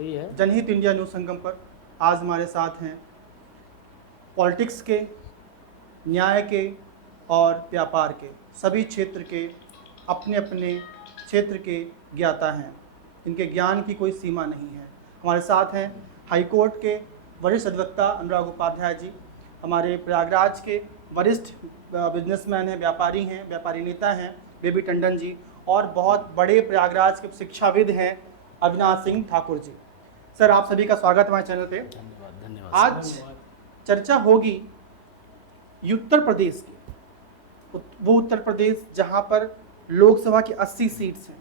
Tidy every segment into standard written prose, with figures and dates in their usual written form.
सही है। जनहित इंडिया न्यूज़ संगम पर आज हमारे साथ हैं पॉलिटिक्स के, न्याय के और व्यापार के सभी क्षेत्र के अपने अपने क्षेत्र के ज्ञाता हैं। इनके ज्ञान की कोई सीमा नहीं है। हमारे साथ हैं हाईकोर्ट के वरिष्ठ अधिवक्ता अनुराग उपाध्याय जी, हमारे प्रयागराज के वरिष्ठ बिजनेसमैन हैं, व्यापारी नेता हैं बेबी टंडन जी, और बहुत बड़े प्रयागराज के शिक्षाविद हैं अविनाश सिंह ठाकुर जी। सर, आप सभी का स्वागत हमारे चैनल पे। धन्यवाद। आज चर्चा होगी उत्तर प्रदेश की, वो उत्तर प्रदेश जहाँ पर लोकसभा की 80 सीट्स हैं,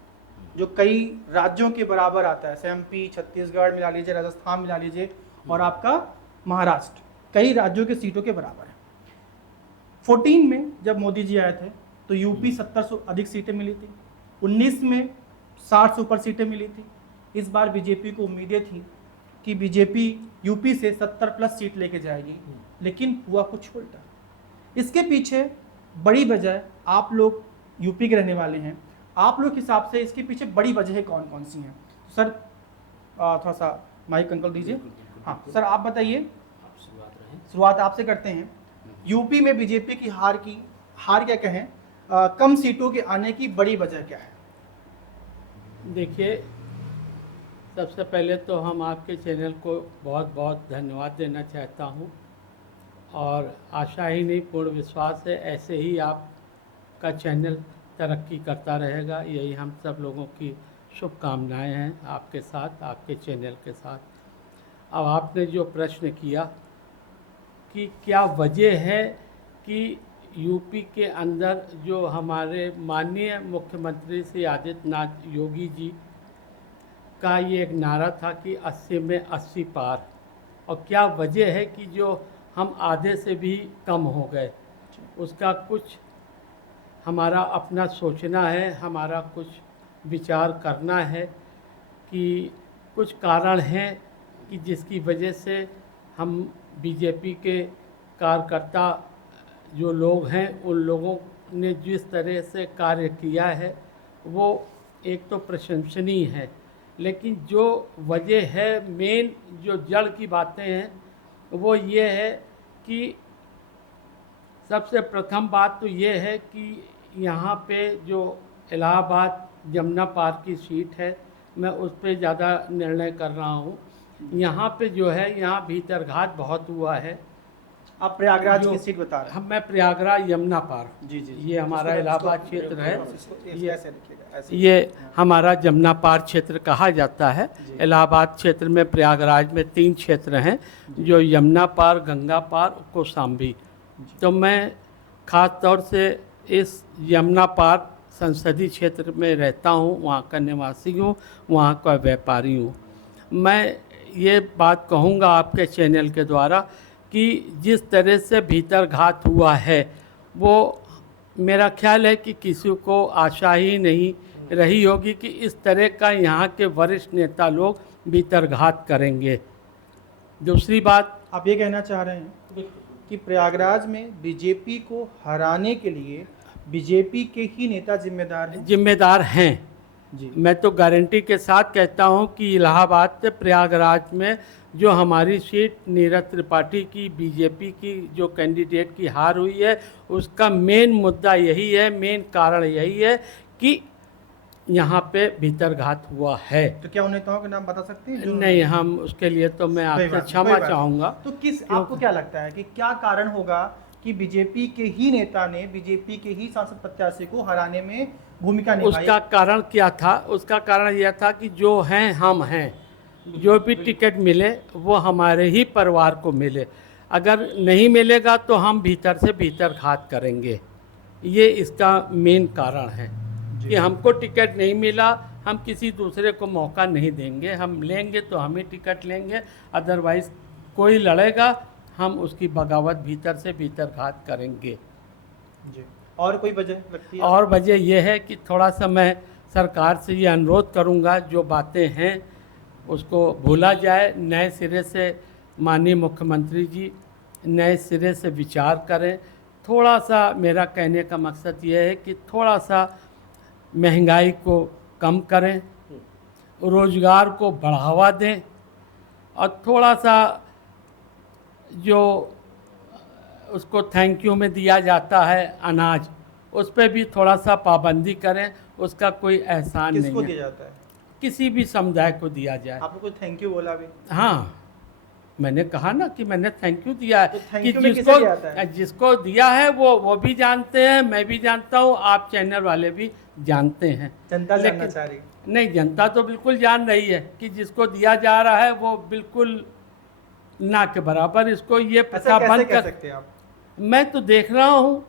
जो कई राज्यों के बराबर आता है। एमपी, छत्तीसगढ़ मिला लीजिए, राजस्थान मिला लीजिए, और आपका महाराष्ट्र, कई राज्यों के सीटों के बराबर है। 14 में जब मोदी जी आए थे तो यूपी 70 से अधिक सीटें मिली थी, 19 में 60 से ऊपर सीटें मिली थी। इस बार बीजेपी को उम्मीदें थी कि बीजेपी यूपी से 70 प्लस सीट लेके जाएगी, लेकिन हुआ कुछ उल्टा। इसके पीछे बड़ी वजह, आप लोग यूपी के रहने वाले हैं, आप लोग के हिसाब से इसके पीछे बड़ी वजह कौन कौन सी हैं? सर थोड़ा सा माइक अंकल दीजिए। हाँ सर, आप बताइए, शुरुआत आपसे करते हैं। यूपी में बीजेपी की हार क्या कहें, कम सीटों के आने की बड़ी वजह क्या है? देखिए, सबसे पहले तो हम आपके चैनल को बहुत बहुत धन्यवाद देना चाहता हूँ, और आशा ही नहीं पूर्ण विश्वास है ऐसे ही आपका चैनल तरक्की करता रहेगा। यही हम सब लोगों की शुभकामनाएं हैं आपके साथ, आपके चैनल के साथ। अब आपने जो प्रश्न किया कि क्या वजह है कि यूपी के अंदर जो हमारे माननीय मुख्यमंत्री श्री आदित्यनाथ योगी जी का ये एक नारा था कि 80 में 80 पार, और क्या वजह है कि जो हम आधे से भी कम हो गए, उसका कुछ हमारा अपना सोचना है, हमारा कुछ विचार करना है कि कुछ कारण हैं कि जिसकी वजह से हम बीजेपी के कार्यकर्ता जो लोग हैं, उन लोगों ने जिस तरह से कार्य किया है वो एक तो प्रशंसनीय है, लेकिन जो वजह है, मेन जो जड़ की बातें हैं, वो ये है कि सबसे प्रथम बात तो ये है कि यहाँ पे जो इलाहाबाद जमुना पार की सीट है, मैं उस पर ज़्यादा निर्णय कर रहा हूँ। यहाँ पे जो है, यहाँ भीतरघात बहुत हुआ है। आप प्रयागराज की सीट बता रहे हैं? मैं प्रयागराज यमुना पार, जी जी, ये हमारा इलाहाबाद क्षेत्र है। ये ये हमारा जमुना पार क्षेत्र कहा जाता है। इलाहाबाद क्षेत्र में प्रयागराज में 3 क्षेत्र हैं, जो यमुना पार, गंगा पार, कौशाम्बी। तो मैं ख़ास तौर से इस यमुना पार संसदीय क्षेत्र में रहता हूँ, वहाँ का निवासी हूँ, वहाँ का व्यापारी हूँ। मैं ये बात कहूँगा आपके चैनल के द्वारा कि जिस तरह से भीतरघात हुआ है, वो मेरा ख्याल है कि किसी को आशा ही नहीं रही होगी कि इस तरह का यहाँ के वरिष्ठ नेता लोग भीतरघात करेंगे। दूसरी बात, आप ये कहना चाह रहे हैं कि प्रयागराज में बीजेपी को हराने के लिए बीजेपी के ही नेता जिम्मेदार हैं जी। मैं तो गारंटी के साथ कहता हूं कि इलाहाबाद से प्रयागराज में जो हमारी सीट नीरज त्रिपाठी की, बीजेपी की जो कैंडिडेट की हार हुई है, उसका मेन मुद्दा यही है, मेन कारण यही है कि यहाँ पे भीतरघात हुआ है। तो क्या उन नेताओं के नाम बता सकते हैं? नहीं, हम उसके लिए तो मैं आपसे क्षमा चाहूँगा। तो आपको क्या लगता है कि क्या कारण होगा कि बीजेपी के ही नेता ने बीजेपी के ही सांसद प्रत्याशी को हराने में भूमिका निभाई? उसका कारण क्या था? उसका कारण यह था कि जो हैं हम हैं, जो भी टिकट मिले वो हमारे ही परिवार को मिले। अगर नहीं मिलेगा तो हम भीतर से भीतर घात करेंगे। ये इसका मेन कारण है कि हमको टिकट नहीं मिला, हम किसी दूसरे को मौका नहीं देंगे। हम लेंगे तो हम ही टिकट लेंगे, अदरवाइज़ कोई लड़ेगा, हम उसकी बगावत भीतर से भीतर घात करेंगे। जी। और कोई वजह लगती है? और वजह यह है कि थोड़ा सा मैं सरकार से ये अनुरोध करूंगा, जो बातें हैं उसको भूला जाए, नए सिरे से माननीय मुख्यमंत्री जी नए सिरे से विचार करें। थोड़ा सा मेरा कहने का मकसद ये है कि थोड़ा सा महंगाई को कम करें, रोज़गार को बढ़ावा दें, और थोड़ा सा जो उसको थैंक यू में दिया जाता है अनाज, उस पर भी थोड़ा सा पाबंदी करें, उसका कोई एहसान किसको नहीं है, दिया जाता है? किसी भी समुदाय को दिया जाए। आपने कोई थैंक यू बोला भी? हाँ, मैंने कहा ना कि मैंने थैंक यू दिया तो है, थैंक कि यू में किसे दिया जाता है? जिसको दिया है वो भी जानते हैं, मैं भी जानता हूँ, आप चैनल वाले भी जानते हैं। जनता जानना लेकिन चाह रही है। नहीं, जनता तो बिल्कुल जान रही है कि जिसको दिया जा रहा है वो बिल्कुल ना के बराबर इसको ये ऐसा प्रथा कैसे बंद कह कर। सकते हैं आप? मैं तो देख रहा हूँ,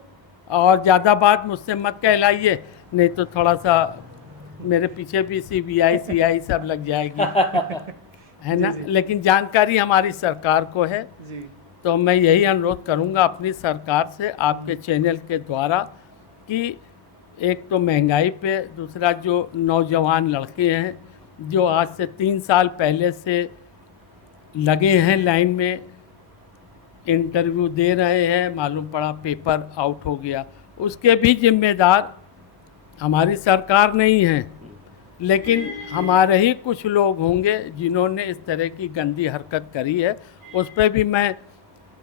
और ज़्यादा बात मुझसे मत कहलाइए, नहीं तो थोड़ा सा मेरे पीछे भी CBI CI सब लग जाएगी, है ना। जी। लेकिन जानकारी हमारी सरकार को है, जी तो मैं यही अनुरोध करूंगा अपनी सरकार से आपके चैनल के द्वारा कि एक तो महंगाई पे, दूसरा जो नौजवान लड़के हैं जो आज से 3 साल पहले से लगे हैं लाइन में, इंटरव्यू दे रहे हैं, मालूम पड़ा पेपर आउट हो गया, उसके भी जिम्मेदार हमारी सरकार नहीं है, लेकिन हमारे ही कुछ लोग होंगे जिन्होंने इस तरह की गंदी हरकत करी है। उस पर भी मैं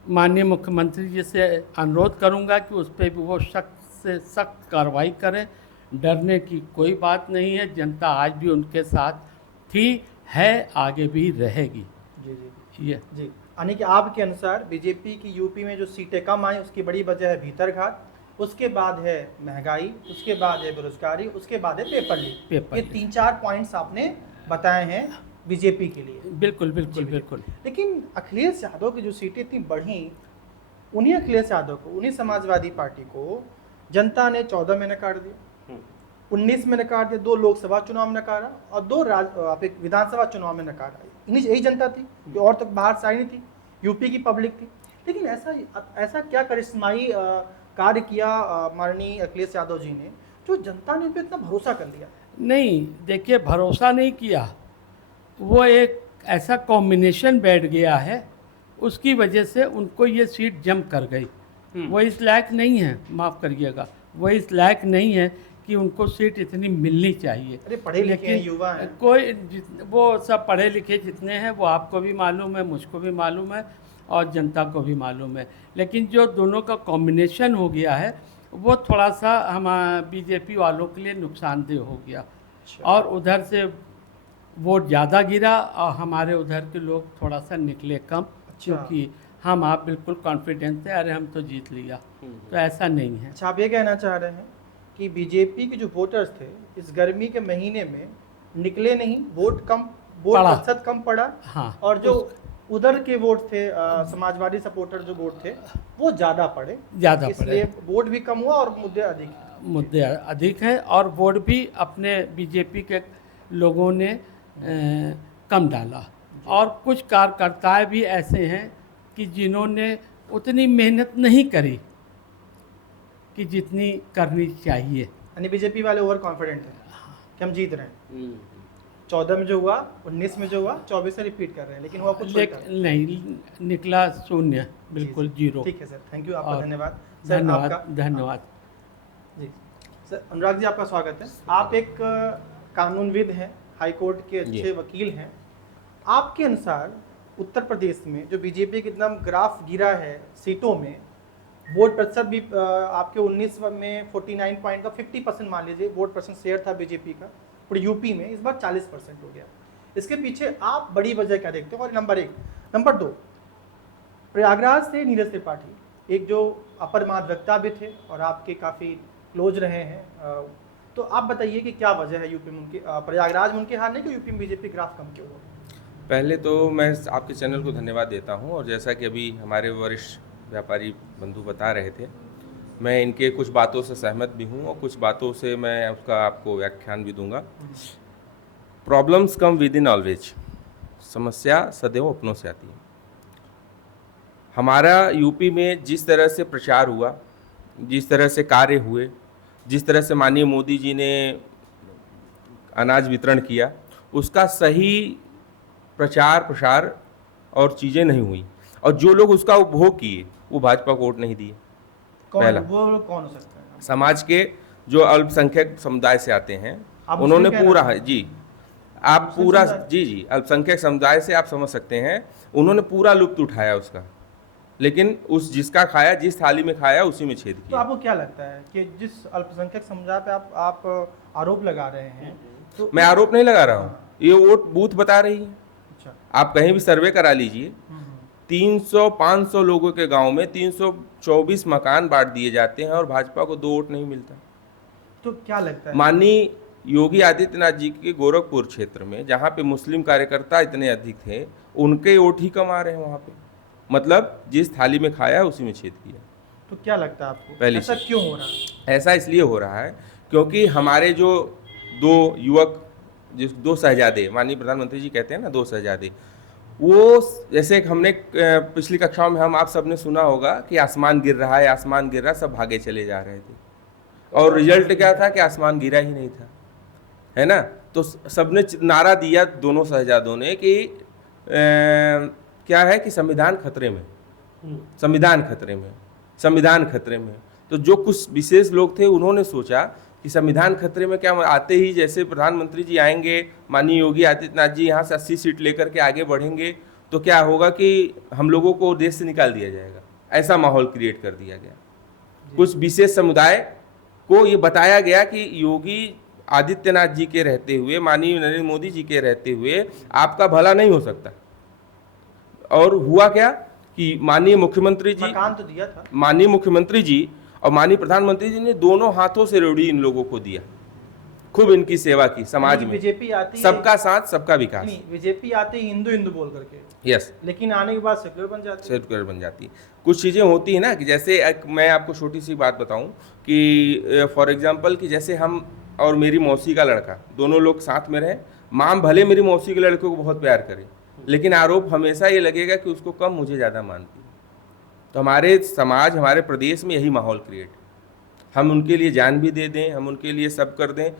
माननीय मुख्यमंत्री जी से अनुरोध करूंगा कि उस पर भी वो सख्त से सख्त कार्रवाई करें। डरने की कोई बात नहीं है, जनता आज भी उनके साथ थी, है, आगे भी रहेगी। जी जी ये जी। यानी कि आपके अनुसार बीजेपी की यूपी में जो सीटें कम आई उसकी बड़ी वजह है भीतरघात, उसके बाद है महंगाई, उसके बाद है बेरोजगारी, उसके बाद है पेपर लीक। ये 3-4 पॉइंट्स आपने बताए हैं बीजेपी के लिए। बिल्कुल बिल्कुल बिल्कुल। लेकिन अखिलेश यादव की जो सीटें इतनी बढ़ी, उन्हीं अखिलेश यादव को, उन्हीं समाजवादी पार्टी को जनता ने 14 में नकार दिया, 19 में नकार दिया, 2 लोकसभा चुनाव में नकारा और 2 विधानसभा चुनाव में नकारा। इन्हीं यही जनता थी, कि और तक बाहर से आई नहीं थी, यूपी की पब्लिक थी। लेकिन ऐसा क्या करिश्माई कार्य किया माननीय अखिलेश यादव जी ने, जो जनता ने उन पर इतना भरोसा कर लिया? नहीं, देखिए, भरोसा नहीं किया, वो एक ऐसा कॉम्बिनेशन बैठ गया है, उसकी वजह से उनको ये सीट जम कर गई। वो इस लायक नहीं है, माफ़ करिएगा, वो इस लायक नहीं है कि उनको सीट इतनी मिलनी चाहिए। अरे पढ़े लिखे हैं, युवा हैं। वो सब पढ़े लिखे जितने हैं वो आपको भी मालूम है, मुझको भी मालूम है, और जनता को भी मालूम है। लेकिन जो दोनों का कॉम्बिनेशन हो गया है वो थोड़ा सा हम बीजेपी वालों के लिए नुकसानदेह हो गया, और उधर से वोट ज़्यादा गिरा और हमारे उधर के लोग थोड़ा सा निकले कम, क्योंकि हम आप बिल्कुल कॉन्फिडेंस थे, अरे हम तो जीत लिया, तो ऐसा नहीं है। अच्छा, आप ये कहना चाह रहे हैं कि बीजेपी के जो वोटर्स थे इस गर्मी के महीने में निकले नहीं, वोट प्रतिशत कम पड़ा। हाँ, और जो उधर के वोट थे समाजवादी सपोर्टर जो वोट थे वो ज़्यादा पड़े, इसलिए वोट भी कम हुआ और मुद्दे अधिक हैं, और वोट भी अपने बीजेपी के लोगों ने कम डाला। और कुछ कार्यकर्ता भी ऐसे हैं कि जिन्होंने उतनी मेहनत नहीं करी कि जितनी करनी चाहिए। यानी बीजेपी वाले ओवर कॉन्फिडेंट हैं कि हम जीत रहे हैं। 14 में जो हुआ, 19 में जो हुआ, 24 में रिपीट कर रहे हैं, लेकिन हुआ कुछ नहीं, निकला शून्य, बिल्कुल जीरो। ठीक है सर, थैंक यू, आपका धन्यवाद। धन्यवाद जी सर। अनुराग जी, आपका स्वागत है। आप एक कानूनविद हैं, हाई कोर्ट के अच्छे वकील हैं। आपके अनुसार उत्तर प्रदेश में जो बीजेपी के एकदम ग्राफ गिरा है सीटों में, वोट प्रतिशत भी आपके 19 में 49 पॉइंट का 50% मान लीजिए वोट परसेंट शेयर था बीजेपी का, पूरे यूपी में इस बार 40% हो गया। इसके पीछे आप बड़ी वजह क्या देखते हो? और नंबर 1, नंबर 2, प्रयागराज से नीरज त्रिपाठी एक जो अपर माध्यवक्ता भी थे और आपके काफ़ी क्लोज रहे हैं, तो आप बताइए कि क्या वजह है यूपी में उनके, प्रयागराज में उनके हारने की, यूपी में बीजेपी ग्राफ कम क्यों हो? पहले तो मैं आपके चैनल को धन्यवाद देता हूं, और जैसा कि अभी हमारे वरिष्ठ व्यापारी बंधु बता रहे थे, मैं इनके कुछ बातों से सहमत भी हूं और कुछ बातों से मैं उसका आपको व्याख्यान भी दूंगा। Problems come with in always, समस्या सदैव अपनों से आती है। हमारा यूपी में जिस तरह से प्रचार हुआ, जिस तरह से कार्य हुए, जिस तरह से माननीय मोदी जी ने अनाज वितरण किया, उसका सही प्रचार प्रसार और चीज़ें नहीं हुई, और जो लोग उसका उपभोग किए वो भाजपा को वोट नहीं दिए। पहला, वो कौन हो सकता है? समाज के जो अल्पसंख्यक समुदाय से आते हैं, उन्होंने पूरा है जी, आप पूरा समुदाय? जी अल्पसंख्यक समुदाय से आप समझ सकते हैं, उन्होंने पूरा लुत्फ उठाया उसका, लेकिन उस जिसका खाया, जिस थाली में खाया उसी में छेद तो किया। आपको क्या लगता है कि जिस अल्पसंख्यक समुदाय पे आप आरोप लगा रहे हैं, तो मैं आरोप नहीं लगा रहा हूँ, हाँ। ये वोट बूथ बता रही है। अच्छा। आप कहीं भी सर्वे करा लीजिए, 300-500 लोगों के गांव में 324 मकान बांट दिए जाते हैं और भाजपा को 2 वोट नहीं मिलता। तो क्या लगता है? माननीय योगी आदित्यनाथ जी के गोरखपुर क्षेत्र में जहाँ पे मुस्लिम कार्यकर्ता इतने अधिक थे, उनके वोट ही कम आ रहे हैं वहाँ पे। मतलब जिस थाली में खाया उसी में छेद किया। तो क्या लगता है आपको पहली ऐसा चीज़। क्यों हो रहा है? ऐसा इसलिए हो रहा है क्योंकि हमारे जो 2 युवक, जिस 2 शहजादे, माननीय प्रधानमंत्री जी कहते हैं ना 2 शहजादे, वो जैसे हमने पिछली कक्षाओं में हम आप सबने सुना होगा कि आसमान गिर रहा है, आसमान गिर रहा है, सब भागे चले जा रहे थे, और रिजल्ट क्या था कि आसमान गिरा ही नहीं था, है ना। तो सबने नारा दिया दोनों शहजादों ने कि क्या है कि संविधान खतरे में, संविधान खतरे में, संविधान खतरे में। तो जो कुछ विशेष लोग थे उन्होंने सोचा कि संविधान खतरे में क्या, आते ही जैसे प्रधानमंत्री जी आएंगे, माननीय योगी आदित्यनाथ जी यहाँ से 80 सीट लेकर के आगे बढ़ेंगे, तो क्या होगा कि हम लोगों को देश से निकाल दिया जाएगा। ऐसा माहौल क्रिएट कर दिया गया। कुछ विशेष समुदाय को ये बताया गया कि योगी आदित्यनाथ जी के रहते हुए, माननीय नरेंद्र मोदी जी के रहते हुए आपका भला नहीं हो सकता। और हुआ क्या कि माननीय मुख्यमंत्री जी, मकान तो दिया था, माननीय मुख्यमंत्री जी और माननीय प्रधानमंत्री जी ने दोनों हाथों से रेवड़ी इन लोगों को दिया, खूब इनकी सेवा की समाज में। बीजेपी आती है, सबका साथ सबका विकास। नहीं, बीजेपी आती है हिंदू हिंदू बोल करके, यस, लेकिन आने के बाद सेक्युलर बन जाती है। सेक्युलर बन जाती है। कुछ चीज़ें होती है ना कि जैसे मैं आपको छोटी सी बात बताऊं कि फॉर एग्जांपल कि जैसे हम और मेरी मौसी का लड़का दोनों लोग साथ में रहे, माँ भले मेरी मौसी के लड़के को बहुत प्यार करे, लेकिन आरोप हमेशा ये लगेगा कि उसको कम, मुझे ज़्यादा मानती है। तो हमारे समाज, हमारे प्रदेश में यही माहौल क्रिएट, हम उनके लिए जान भी दे दें, हम उनके लिए सब कर दें,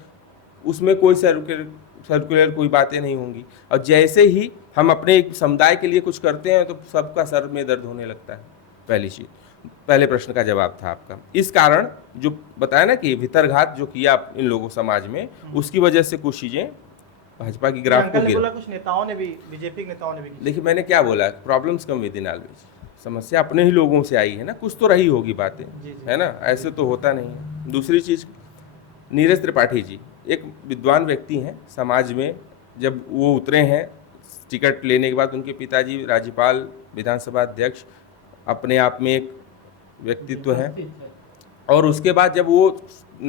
उसमें कोई सर्कुलर कोई बातें नहीं होंगी। और जैसे ही हम अपने एक समुदाय के लिए कुछ करते हैं तो सबका सर में दर्द होने लगता है। पहली चीज़, पहले प्रश्न का जवाब था आपका। इस कारण जो बताया ना कि भितरघात जो किया इन लोगों समाज में, उसकी वजह से कुछ चीज़ें भाजपा की ग्राफ को अंकल ने गिरा। बोला कुछ नेताओं ने भी, बीजेपी के नेताओं ने भी की। देखिए मैंने क्या बोला, problems come with in always, समस्या अपने ही लोगों से आई है ना, कुछ तो रही होगी बातें, जी। है ना, ऐसे तो होता नहीं है। दूसरी चीज़, नीरज त्रिपाठी जी एक विद्वान व्यक्ति हैं समाज में। जब वो उतरे हैं टिकट लेने के बाद, उनके पिताजी राज्यपाल, विधानसभा अध्यक्ष, अपने आप में एक व्यक्तित्व है। और उसके बाद जब वो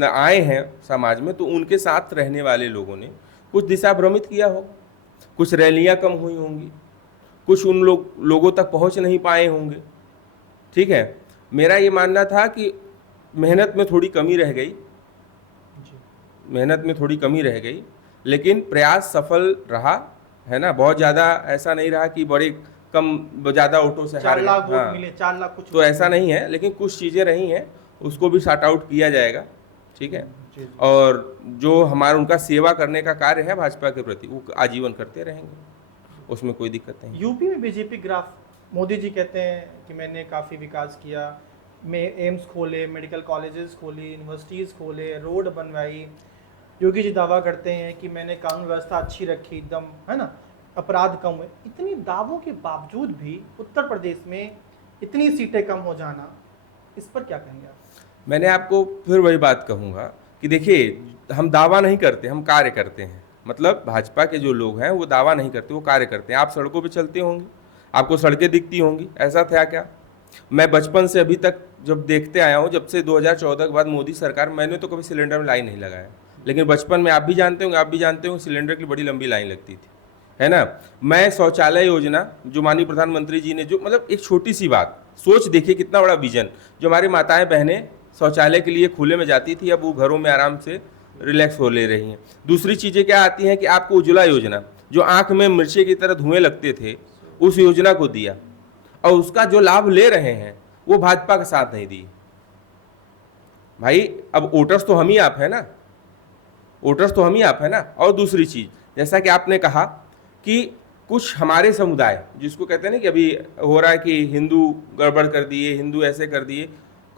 आए हैं समाज में, तो उनके साथ रहने वाले लोगों ने कुछ दिशा भ्रमित किया होगा, कुछ रैलियां कम हुई होंगी, कुछ उन लोगों तक पहुंच नहीं पाए होंगे। ठीक है, मेरा ये मानना था कि मेहनत में थोड़ी कमी रह गई, मेहनत में थोड़ी कमी रह गई, लेकिन प्रयास सफल रहा, है ना। बहुत ज़्यादा ऐसा नहीं रहा कि बड़े कम ज़्यादा वोटों से 4 लाख वोट मिले, 4 लाख कुछ तो ऐसा नहीं है, लेकिन कुछ चीज़ें रही हैं, उसको भी सॉर्ट आउट किया जाएगा। ठीक है, जी। और जो हमारा उनका सेवा करने का कार्य है भाजपा के प्रति, वो आजीवन करते रहेंगे, उसमें कोई दिक्कत नहीं। यूपी में बीजेपी ग्राफ, मोदी जी कहते हैं कि मैंने काफ़ी विकास किया, मैं एम्स खोले, मेडिकल कॉलेजेस खोली, यूनिवर्सिटीज़ खोले, रोड बनवाई। योगी जी दावा करते हैं कि मैंने कानून व्यवस्था अच्छी रखी, एकदम, है ना, अपराध कम हुए। इतनी दावों के बावजूद भी उत्तर प्रदेश में इतनी सीटें कम हो जाना, इस पर क्या कहेंगे आप? मैंने आपको फिर वही बात कहूँगा कि देखिए, हम दावा नहीं करते, हम कार्य करते हैं। मतलब भाजपा के जो लोग हैं वो दावा नहीं करते, वो कार्य करते हैं। आप सड़कों पे चलते होंगे, आपको सड़कें दिखती होंगी, ऐसा था क्या? मैं बचपन से अभी तक जब देखते आया हूँ, जब से 2014 के बाद मोदी सरकार, मैंने तो कभी सिलेंडर में लाइन नहीं लगाया, लेकिन बचपन में आप भी जानते होंगे, सिलेंडर की बड़ी लंबी लाइन लगती थी, है ना। मैं शौचालय योजना जो माननीय प्रधानमंत्री जी ने, जो मतलब एक छोटी सी बात, सोच देखिए कितना बड़ा विजन, जो हमारी माताएं बहनें शौचालय के लिए खुले में जाती थी, अब वो घरों में आराम से रिलैक्स हो ले रही हैं। दूसरी चीज़ें क्या आती हैं कि आपको उज्ज्वला योजना, जो आंख में मिर्ची की तरह धुएं लगते थे, उस योजना को दिया, और उसका जो लाभ ले रहे हैं वो भाजपा का साथ नहीं दी। भाई अब वोटर्स तो हम ही आप है ना, वोटर्स तो हम ही आप है ना। और दूसरी चीज़, जैसा कि आपने कहा कि कुछ हमारे समुदाय, जिसको कहते हैं ना कि अभी हो रहा है कि हिंदू गड़बड़ कर दिए, हिंदू ऐसे कर दिए,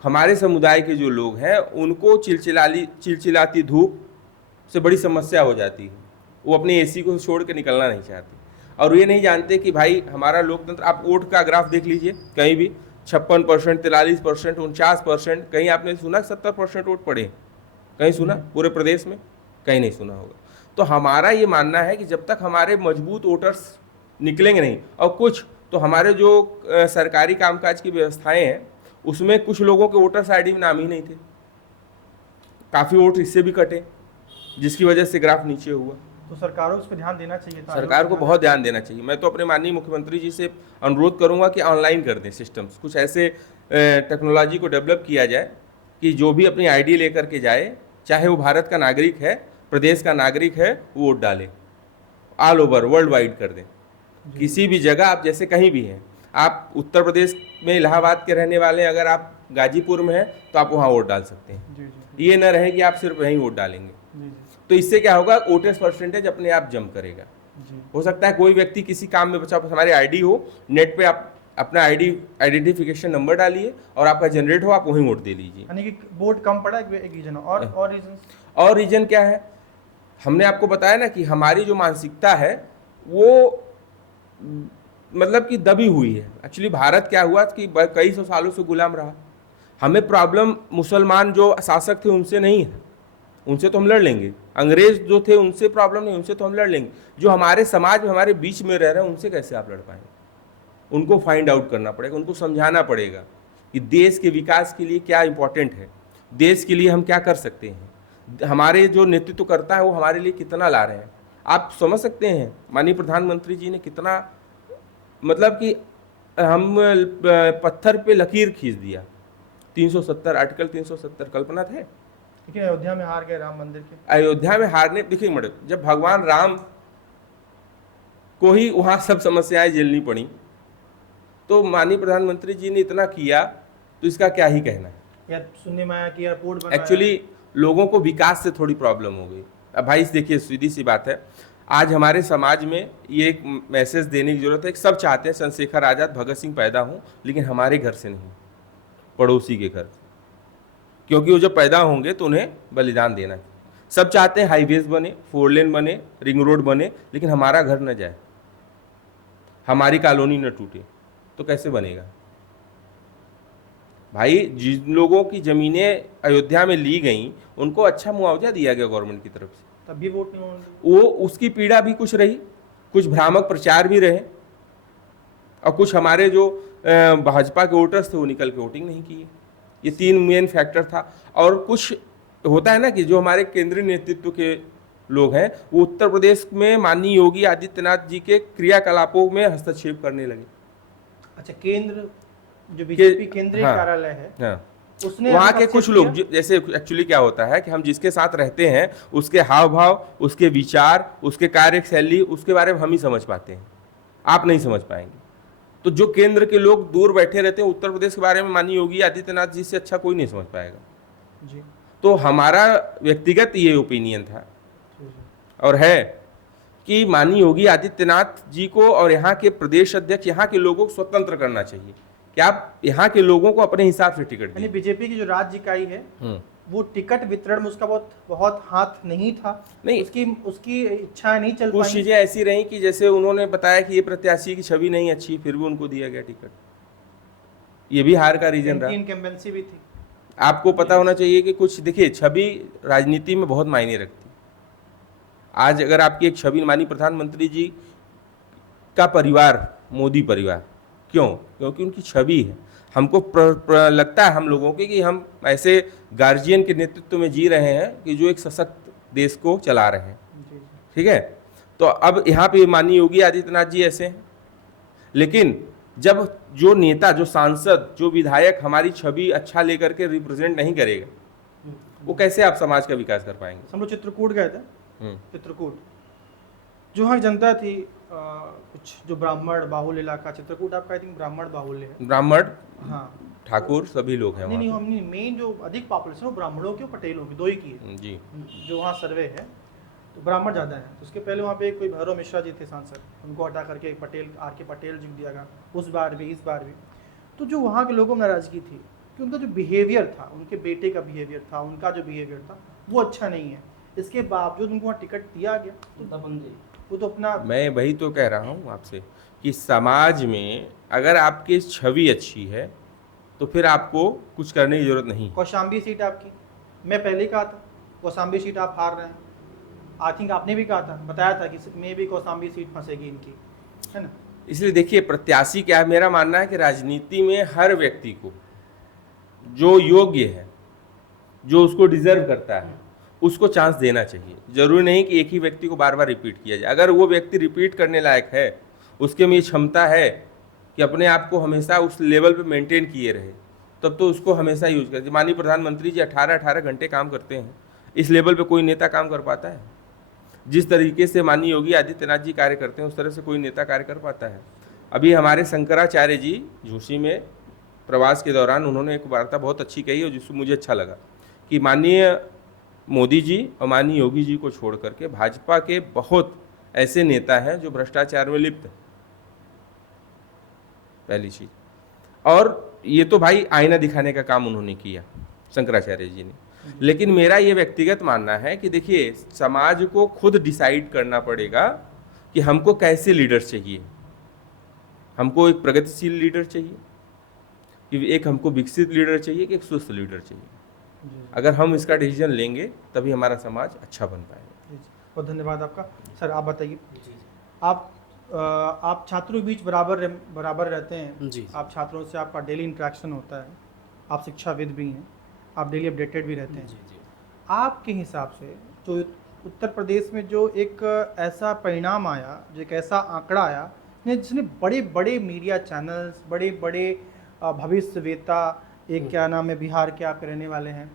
हमारे समुदाय के जो लोग हैं उनको चिलचिलाती धूप से बड़ी समस्या हो जाती है। वो अपने एसी को छोड़ के निकलना नहीं चाहते, और ये नहीं जानते कि भाई हमारा लोकतंत्र, आप वोट का ग्राफ देख लीजिए कहीं भी 56%, 43%, 49%, कहीं आपने सुना 70% वोट पड़े? कहीं सुना पूरे प्रदेश में? कहीं नहीं सुना होगा। तो हमारा ये मानना है कि जब तक हमारे मजबूत वोटर्स निकलेंगे नहीं, और कुछ तो हमारे जो सरकारी कामकाज की व्यवस्थाएं हैं उसमें कुछ लोगों के वोटर्स आईडी में नाम ही नहीं थे, काफ़ी वोट इससे भी कटे, जिसकी वजह से ग्राफ नीचे हुआ। तो सरकारों को इस पर ध्यान देना चाहिए था, सरकार को बहुत ध्यान देना चाहिए। मैं तो अपने माननीय मुख्यमंत्री जी से अनुरोध करूंगा कि ऑनलाइन कर दें सिस्टम्स, कुछ ऐसे टेक्नोलॉजी को डेवलप किया जाए कि जो भी अपनी आईडी लेकर के जाए, चाहे वो भारत का नागरिक है, प्रदेश का नागरिक है, वो वोट डाले, ऑल ओवर वर्ल्ड वाइड कर दें। किसी भी जगह आप जैसे कहीं भी हैं, आप उत्तर प्रदेश में इलाहाबाद के रहने वाले, अगर आप गाजीपुर में हैं तो आप वहाँ वोट डाल सकते हैं। जी जी ये न रहे कि आप सिर्फ वहीं वोट डालेंगे। जी जी तो इससे क्या होगा, वोटर्स परसेंटेज अपने आप जंप करेगा। जी। हो सकता है कोई व्यक्ति किसी काम में बचा, हमारी आईडी हो, नेट पे आप अपना आइडेंटिफिकेशन नंबर डालिए और आपका जनरेट हो, आप वहीं वोट दे लीजिए। यानी कि वोट कम पड़ा एक रीजन, और रीजन? और रीजन क्या है, हमने आपको बताया ना कि हमारी जो मानसिकता है वो मतलब कि दबी हुई है। एक्चुअली भारत क्या हुआ कि कई सौ सालों से गुलाम रहा। हमें प्रॉब्लम मुसलमान जो शासक थे उनसे नहीं है, उनसे तो हम लड़ लेंगे। अंग्रेज जो थे उनसे प्रॉब्लम नहीं, उनसे तो हम लड़ लेंगे। जो हमारे समाज में हमारे बीच में रह रहे हैं उनसे कैसे आप लड़ पाएंगे? उनको फाइंड आउट करना पड़ेगा, उनको समझाना पड़ेगा कि देश के विकास के लिए क्या इंपॉर्टेंट है, देश के लिए हम क्या कर सकते हैं, हमारे जो नेतृत्व करता है वो हमारे लिए कितना ला रहे हैं। आप समझ सकते हैं माननीय प्रधानमंत्री जी ने कितना, मतलब कि हम पत्थर पे लकीर खींच दिया। 370 आर्टिकल 370 कल्पना थे। लेकिन अयोध्या में हार गए राम मंदिर के। अयोध्या में हारने, देखिए मैडम, जब भगवान राम को ही वहाँ सब समस्याएं झेलनी पड़ी, तो माननीय प्रधानमंत्री जी ने इतना किया, तो इसका क्या ही कहना है। यार सुनने में आया कि एयरपोर्ट बनाया। एक्चुअली लोगों को विकास से थोड़ी प्रॉब्लम हो गई। अब भाई देखिए सीधी सी बात है, आज हमारे समाज में ये एक मैसेज देने की जरूरत है कि सब चाहते हैं चंद्रशेखर आज़ाद, भगत सिंह पैदा हों, लेकिन हमारे घर से नहीं, पड़ोसी के घर से, क्योंकि वो जब पैदा होंगे तो उन्हें बलिदान देना है। सब चाहते हैं हाईवेज बने, 4 लेन बने, रिंग रोड बने, लेकिन हमारा घर न जाए, हमारी कॉलोनी न टूटे, तो कैसे बनेगा भाई? जिन लोगों की ज़मीनें अयोध्या में ली गई उनको अच्छा मुआवजा दिया गया गवर्नमेंट की तरफ से, तब भी वोट नहीं होंगे। वो उसकी पीड़ा भी कुछ रही, कुछ भ्रामक प्रचार भी रहे, और कुछ हमारे जो भाजपा के वोटर्स थे वो निकल के वोटिंग नहीं किए। ये 3 मेन फैक्टर था। और कुछ होता है ना कि जो हमारे केंद्रीय नेतृत्व के लोग हैं वो उत्तर प्रदेश में माननीय योगी आदित्यनाथ जी के क्रियाकलापों में हस्तक्षेप करने लगे। अच्छा, केंद्र जो बीजेपी केंद्रीय हाँ, कार्यालय है, हाँ, उसने वहाँ के हस्तक्षेप कुछ लोग किया? जैसे एक्चुअली क्या होता है कि हम जिसके साथ रहते हैं उसके हाव भाव, उसके विचार, उसके कार्यशैली, उसके बारे में हम ही समझ पाते हैं, आप नहीं समझ पाएंगे। तो जो केंद्र के लोग दूर बैठे रहते हैं, उत्तर प्रदेश के बारे में माननीय योगी आदित्यनाथ जी से अच्छा कोई नहीं समझ पाएगा। जी तो हमारा व्यक्तिगत ये ओपिनियन था जी जी। और है कि माननीय योगी आदित्यनाथ जी को और यहाँ के प्रदेश अध्यक्ष, यहाँ के लोगों को स्वतंत्र करना चाहिए कि आप यहाँ के लोगों को अपने हिसाब से टिकट यानी दीजिए। बीजेपी की जो राज्य इकाई है वो टिकट वितरण में उसका बहुत हाथ नहीं था, नहीं, उसकी इच्छा नहीं चल कुछ पाई। चीजें ऐसी रही कि जैसे उन्होंने बताया कि ये प्रत्याशी की छवि नहीं अच्छी, फिर भी उनको दिया गया टिकट, ये भी हार का रीजन रहा। इनकम्बेंसी भी थी। आपको पता होना चाहिए कि कुछ, देखिए, छवि राजनीति में बहुत मायने रखती है। आज अगर आपकी एक छवि, माननीय प्रधानमंत्री जी का परिवार मोदी परिवार, क्यों? क्योंकि उनकी छवि है। हमको लगता है हम लोगों के कि हम ऐसे गार्जियन के नेतृत्व में जी रहे हैं कि जो एक सशक्त देश को चला रहे हैं। जी जी। ठीक है, तो अब यहाँ पे माननीय योगी आदित्यनाथ जी ऐसे हैं, लेकिन जब जो नेता, जो सांसद, जो विधायक हमारी छवि अच्छा लेकर के रिप्रेजेंट नहीं करेगा, वो कैसे आप समाज का विकास कर पाएंगे? हम लोग चित्रकूट गए थे। चित्रकूट जो वहाँ जनता थी, कुछ जो ब्राह्मण बाहुल्य इलाका, चित्रकूट आपका आई थिंक ब्राह्मण बाहुल्य है। ब्राह्मण, हाँ, ठाकुर, सभी लोग हैं नहीं वहाँ हमने मेन जो अधिक पॉपुलेशन वो ब्राह्मणों की और पटेलों की, दो ही की है पे। जी, जो वहाँ सर्वे है। तो ब्राह्मण ज़्यादा है। तो उसके पहले वहाँ पे कोई भैरव मिश्रा जी थे सांसद, उनको हटा करके एक पटेल, आर के पटेल जी को दिया गया, उस बार भी इस बार भी। तो जो वहाँ के लोगों में नाराज़गी थी कि उनका जो बिहेवियर था, उनके बेटे का बिहेवियर था, उनका जो बिहेवियर था वो अच्छा नहीं है। इसके बावजूद उनको वहाँ टिकट दिया गया, वो तो अपना मैं वही तो कह रहा हूँ आपसे कि समाज में अगर आपकी छवि अच्छी है तो फिर आपको कुछ करने की जरूरत नहीं। कौशाम्बी सीट आपकी, मैं पहले ही कहा था कौशाम्बी सीट आप हार रहे हैं। आई थिंक आपने भी कहा था, बताया था कि मे भी कौशाम्बी सीट फंसेगी इनकी, है ना। इसलिए देखिए प्रत्याशी क्या है, मेरा मानना है कि राजनीति में हर व्यक्ति को जो योग्य है, जो उसको डिजर्व करता है, उसको चांस देना चाहिए। जरूरी नहीं कि एक ही व्यक्ति को बार बार रिपीट किया जाए। अगर वो व्यक्ति रिपीट करने लायक है, उसके में ये क्षमता है कि अपने आप को हमेशा उस लेवल पे मेंटेन किए रहे, तब तो उसको हमेशा यूज करते। माननीय प्रधानमंत्री जी 18-18 घंटे काम करते हैं, इस लेवल पे कोई नेता काम कर पाता है? जिस तरीके से माननीय योगी आदित्यनाथ जी कार्य करते हैं उस तरह से कोई नेता कार्य कर पाता है? अभी हमारे शंकराचार्य जी झूसी में प्रवास के दौरान उन्होंने एक वार्ता बहुत अच्छी कही और जिससे मुझे अच्छा लगा कि माननीय मोदी जी और माननीय योगी जी को छोड़ करके भाजपा के बहुत ऐसे नेता हैं जो भ्रष्टाचार में लिप्त हैं, पहली चीज। और ये तो भाई आईना दिखाने का काम उन्होंने किया शंकराचार्य जी ने। लेकिन मेरा ये व्यक्तिगत मानना है कि देखिए समाज को खुद डिसाइड करना पड़ेगा कि हमको कैसे लीडर चाहिए। हमको एक प्रगतिशील लीडर चाहिए कि एक हमको विकसित लीडर चाहिए कि एक स्वस्थ लीडर चाहिए। अगर हम इसका डिसीजन लेंगे तभी हमारा समाज अच्छा बन पाएगा। बहुत धन्यवाद आपका। सर आप बताइए, आप छात्रों के बीच बराबर रहते हैं जी। आप छात्रों से आपका डेली इंटरेक्शन होता है, आप शिक्षाविद भी हैं, आप डेली अपडेटेड भी रहते हैं। जी जी। आपके हिसाब से जो उत्तर प्रदेश में जो एक ऐसा परिणाम आया, जो एक ऐसा आंकड़ा आया जिसने बड़े बड़े मीडिया चैनल्स, बड़े बड़े भविष्यवेता, एक क्या नाम है बिहार के आपके रहने वाले हैं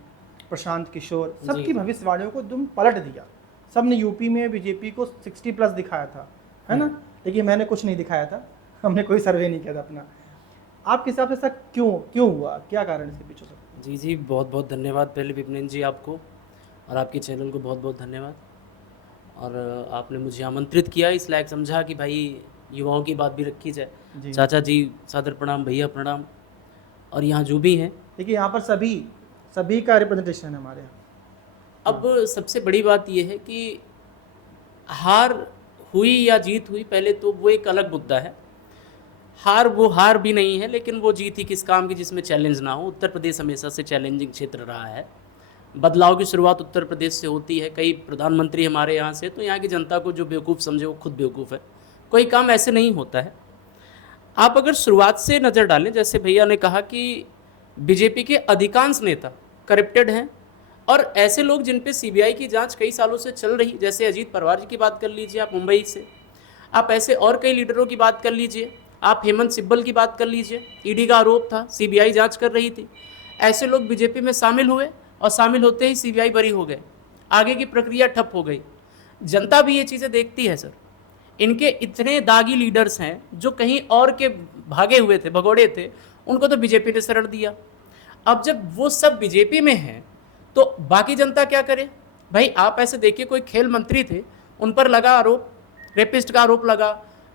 प्रशांत किशोर, सबकी जी। भविष्यवाणियों को तुम पलट दिया। सब ने यूपी में बीजेपी को 60+ दिखाया था, है ना, लेकिन मैंने कुछ नहीं दिखाया था, हमने कोई सर्वे नहीं किया था अपना। आपके हिसाब से ऐसा क्यों हुआ, क्या कारण से पीछे? जी जी, बहुत बहुत धन्यवाद पहले विपिन जी आपको और आपके चैनल को बहुत बहुत धन्यवाद। और आपने मुझे आमंत्रित किया, इस लायक समझा कि भाई युवाओं की बात भी रखी जाए। जी। चाचा जी सादर प्रणाम, भैया प्रणाम, और यहाँ जो भी हैं। देखिए यहाँ पर सभी का रिप्रेजेंटेशन है हमारे यहाँ। अब सबसे बड़ी बात यह है कि हार हुई या जीत हुई, पहले तो वो एक अलग मुद्दा है। वो हार भी नहीं है, लेकिन वो जीत ही किस काम की जिसमें चैलेंज ना हो। उत्तर प्रदेश हमेशा से चैलेंजिंग क्षेत्र रहा है। बदलाव की शुरुआत उत्तर प्रदेश से होती है। कई प्रधानमंत्री हमारे यहाँ से, तो यहाँ की जनता को जो बेवकूफ़ समझे वो खुद बेवकूफ़ है। कोई काम ऐसे नहीं होता है। आप अगर शुरुआत से नज़र डालें, जैसे भैया ने कहा कि बीजेपी के अधिकांश नेता करप्टेड हैं, और ऐसे लोग जिन पे सीबीआई की जांच कई सालों से चल रही, जैसे अजीत पवार जी की बात कर लीजिए आप मुंबई से, आप ऐसे और कई लीडरों की बात कर लीजिए, आप हेमंत सिब्बल की बात कर लीजिए, ईडी का आरोप था, सीबीआई जांच कर रही थी। ऐसे लोग बीजेपी में शामिल हुए और शामिल होते ही सीबीआई बरी हो गए, आगे की प्रक्रिया ठप हो गई। जनता भी ये चीज़ें देखती है सर। इनके इतने दागी लीडर्स हैं जो कहीं और के भागे हुए थे, भगोड़े थे, उनको तो बीजेपी ने शरण दिया। अब जब वो सब बीजेपी में हैं तो बाकी जनता क्या करे भाई? आप ऐसे देखिए, कोई खेल मंत्री थे, उन पर लगा आरोप, रेपिस्ट का आरोप लगा।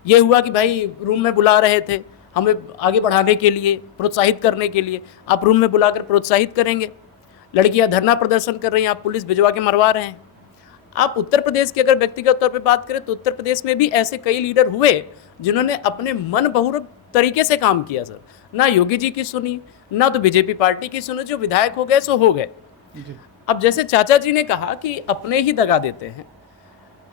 ये हुआ कि भाई रूम में बुला रहे थे हमें आगे बढ़ाने के लिए, प्रोत्साहित करने के लिए। आप रूम में बुलाकर प्रोत्साहित करेंगे? लड़कियां धरना प्रदर्शन कर रही हैं, आप पुलिस भिजवा के मरवा रहे हैं। आप उत्तर प्रदेश की अगर व्यक्तिगत तौर पे बात करें तो उत्तर प्रदेश में भी ऐसे कई लीडर हुए जिन्होंने अपने मन बहुरत तरीके से काम किया सर। ना योगी जी की सुनी, ना तो बीजेपी पार्टी की सुनी। जो विधायक हो गए सो हो गए। अब जैसे चाचा जी ने कहा कि अपने ही दगा देते हैं,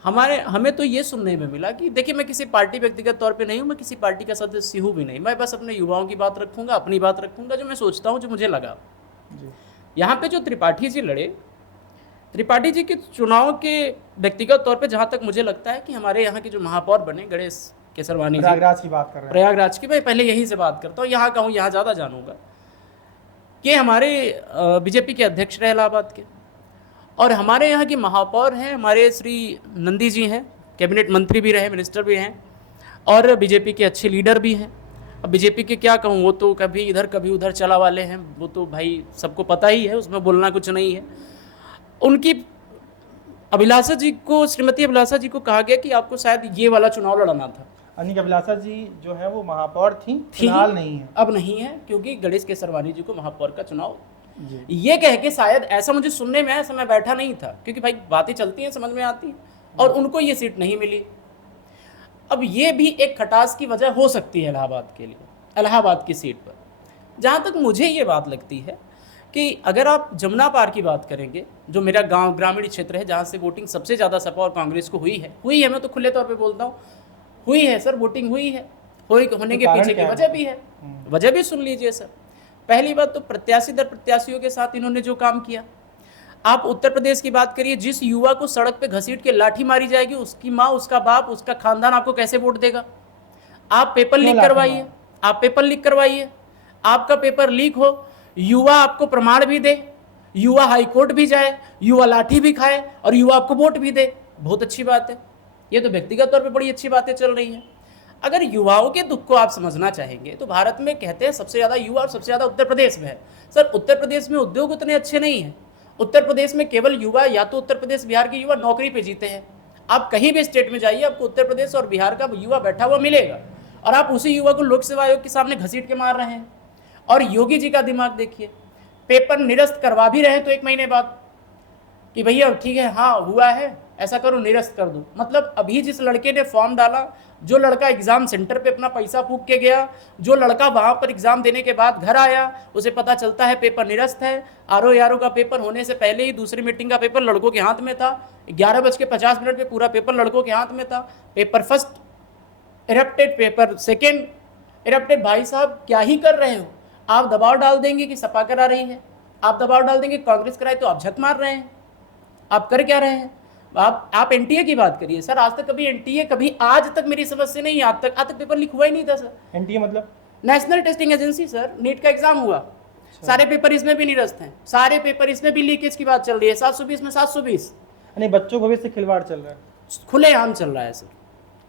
हमें तो ये सुनने में मिला कि देखिए, मैं किसी पार्टी व्यक्तिगत तौर पे नहीं हूँ, मैं किसी पार्टी का सदस्य हूँ भी नहीं, मैं बस अपने युवाओं की बात रखूँगा, अपनी बात रखूँगा, जो मैं सोचता हूँ, जो मुझे लगा। यहाँ पे जो त्रिपाठी जी लड़े, त्रिपाठी जी के चुनाव के व्यक्तिगत तौर पे जहाँ तक मुझे लगता है कि हमारे यहाँ के जो महापौर बने गणेश केसरवानी जी, प्रयागराज की बात कर रहे हैं, प्रयागराज की, मैं पहले यहीं से बात करता हूँ, यहाँ का हूँ, यहाँ ज़्यादा जानूँगा, कि हमारे बीजेपी के अध्यक्ष रहे इलाहाबाद के, और हमारे यहाँ की महापौर हैं हमारे श्री नंदी जी हैं, कैबिनेट मंत्री भी रहे, मिनिस्टर भी हैं, और बीजेपी के अच्छे लीडर भी हैं। अब बीजेपी के क्या कहूँ, वो तो कभी इधर कभी उधर चला वाले हैं, वो तो भाई सबको पता ही है, उसमें बोलना कुछ नहीं है। उनकी अभिलाषा जी को, श्रीमती अभिलाषा जी को कहा गया कि आपको शायद ये वाला चुनाव लड़ना था। अनिका अभिलाषा जी जो है वो महापौर थी, फिलहाल नहीं है, अब नहीं है, क्योंकि गणेश केसरवानी जी को महापौर का चुनाव ये कह के शायद ऐसा मुझे सुनने में आया, ऐसा मैं बैठा नहीं था, क्योंकि भाई बातें चलती हैं, समझ में आती हैं, और उनको ये सीट नहीं मिली। अब ये भी एक खटास की वजह हो सकती है इलाहाबाद के लिए, इलाहाबाद की सीट पर। जहाँ तक मुझे ये बात लगती है कि अगर आप जमुना पार की बात करेंगे, जो मेरा गांव ग्रामीण क्षेत्र है, जहाँ से वोटिंग सबसे ज़्यादा सपा और कांग्रेस को हुई है, मैं तो खुले तौर पे बोलता हूँ, हुई है सर, वोटिंग हुई है, होने के पीछे की वजह भी है, वजह भी सुन लीजिए सर। पहली बात तो प्रत्याशी दर प्रत्याशियों के साथ इन्होंने जो काम किया। आप उत्तर प्रदेश की बात करिए, जिस युवा को सड़क पे घसीट के लाठी मारी जाएगी, उसकी माँ, उसका बाप, उसका खानदान आपको कैसे वोट देगा? आप पेपर लीक करवाइए, आपका पेपर लीक हो, युवा आपको प्रमाण भी दे, युवा हाईकोर्ट भी जाए, युवा लाठी भी खाए और युवा आपको वोट भी दे, बहुत अच्छी बात है। ये तो व्यक्तिगत तौर पे बड़ी अच्छी बातें चल रही हैं। अगर युवाओं के दुख को आप समझना चाहेंगे तो भारत में कहते हैं सबसे ज़्यादा युवा और सबसे ज़्यादा उत्तर प्रदेश में है। सर उत्तर प्रदेश में उद्योग उतने अच्छे नहीं हैं। उत्तर प्रदेश में केवल युवा, या तो उत्तर प्रदेश बिहार के युवा नौकरी पे जीते हैं। आप कहीं भी स्टेट में जाइए, आपको उत्तर प्रदेश और बिहार का युवा बैठा हुआ मिलेगा, और आप उसी युवा को लोक सेवा आयोग के सामने घसीट के मार रहे हैं। और योगी जी का दिमाग देखिए, पेपर निरस्त करवा भी रहे तो 1 महीने बाद कि भैया ठीक है, हाँ हुआ है, ऐसा करो निरस्त कर दो। मतलब अभी जिस लड़के ने फॉर्म डाला, जो लड़का एग्जाम सेंटर पे अपना पैसा फूंक के गया, जो लड़का वहां पर एग्जाम देने के बाद घर आया, उसे पता चलता है पेपर निरस्त है। आरओ का पेपर होने से पहले ही दूसरी मीटिंग का पेपर लड़कों के हाथ में था। 11:50 पे पूरा पेपर लड़कों के हाथ में था। Paper first erupted, paper second erupted. भाई साहब क्या ही कर रहे हो आप? दबाव डाल देंगे कि सपा करा रही है, आप दबाव डाल देंगे कांग्रेस कराए, तो आप झक मार रहे हैं। आप कर क्या रहे हैं? आप एनटीए की बात करिए सर, आज तक कभी एनटीए, कभी आज तक मेरी समझ से नहीं, आज तक पेपर लीक हुआ ही नहीं था सर। एनटीए मतलब national testing agency sir, NEET का एग्जाम हुआ, सारे पेपर इसमें भी निरस्त हैं, सारे पेपर इसमें भी लीकेज की बात चल रही है। 720 में 720, यानी बच्चों भविष्य से खिलवाड़ चल रहा है, खुलेआम चल रहा है सर,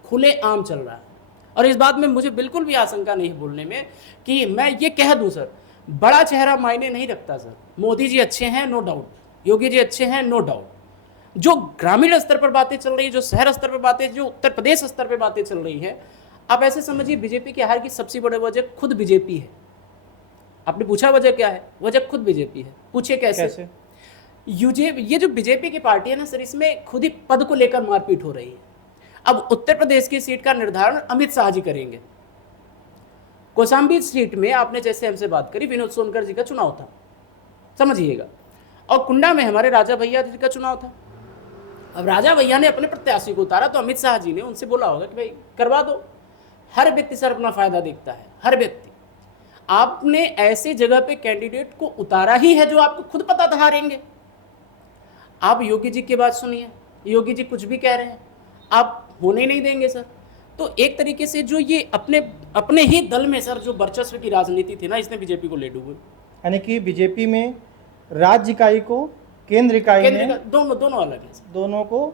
खुलेआम चल रहा है। और इस बात में मुझे बिल्कुल भी आशंका नहीं बोलने में कि मैं ये कह दूं सर, बड़ा चेहरा मायने नहीं रखता सर। मोदी जी अच्छे हैं नो डाउट, योगी जी अच्छे हैं नो डाउट। जो ग्रामीण स्तर पर बातें चल रही है, जो शहर स्तर पर बातें, जो उत्तर प्रदेश स्तर पर बातें चल रही है, आप ऐसे समझिए बीजेपी की हार की सबसे बड़ी वजह खुद बीजेपी है। आपने पूछा वजह क्या है? वजह खुद बीजेपी है। पूछिए कैसे? ये जो बीजेपी की पार्टी है ना सर, इसमें खुद ही पद को लेकर मारपीट हो रही है। अब उत्तर प्रदेश की सीट का निर्धारण अमित शाह जी करेंगे। कौशाम्बी सीट में आपने जैसे हमसे बात करी, विनोद सोनकर जी का चुनाव था, समझिएगा, और कुंडा में हमारे राजा भैया जी का चुनाव था। अब राजा भैया ने अपने प्रत्याशी को उतारा, तो अमित शाह जी ने उनसे बोला होगा कि भाई करवा दो। हर व्यक्ति सर अपना फायदा देखता है, हर व्यक्ति। आपने ऐसे जगह पे कैंडिडेट को उतारा ही है जो आपको खुद पता था हारेंगे। आप योगी जी की बात सुनिए, योगी जी कुछ भी कह रहे हैं, आप होने नहीं देंगे सर। तो एक तरीके से जो ये अपने ही दल में सर जो वर्चस्व की राजनीति थी ना, इसने बीजेपी को ले डूबे। यानी कि बीजेपी में राज्य इकाई को केंद्र इकाई ने दोनों अलग है सर। दोनों को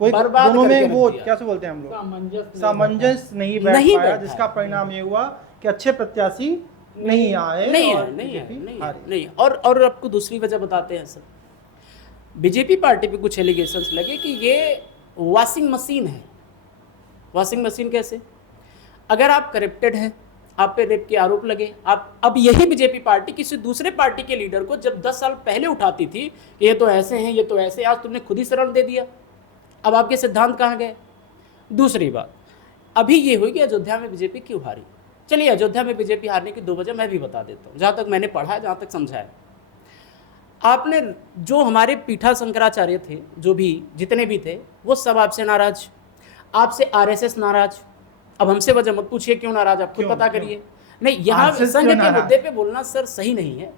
कोई बर्बाद दोनों में करके वो रख दिया। क्या से बोलते हैं हम लोग, सामंजस्य सामंजस्य नहीं बैठ नहीं पाया, बैठा। जिसका परिणाम ये हुआ कि अच्छे प्रत्याशी नहीं आए और बीजेपी हारी। नहीं। और आपको दूसरी वजह बताते हैं सर। बीजेपी पार्टी पे कुछ एलिगेशंस लगे कि ये वॉशिंग मशीन है। वॉशिंग मशीन कैसे? अगर आप करप्टेड हैं, आप पे रेप के आरोप लगे, आप अब यही बीजेपी पार्टी किसी दूसरे पार्टी के लीडर को जब 10 साल पहले उठाती थी, ये तो ऐसे हैं, ये तो ऐसे, आज तुमने खुद ही शरण दे दिया। अब आपके सिद्धांत कहाँ गए? दूसरी बात, अभी ये हुई कि अयोध्या में बीजेपी क्यों हारी। चलिए, अयोध्या में बीजेपी हारने की 2 वजह मैं भी बता देता हूँ, जहाँ तक मैंने पढ़ा है, जहाँ तक समझा है। आपने जो हमारे पीठा शंकराचार्य थे, जो भी जितने भी थे, वो सब आपसे नाराज, आपसे आरएसएस नाराज। अब हमसे वजह मत पूछिए क्यों नाराज, आप खुद पता करिए। नहीं, यहाँ संघ के मुद्दे पे बोलना सर सही नहीं है,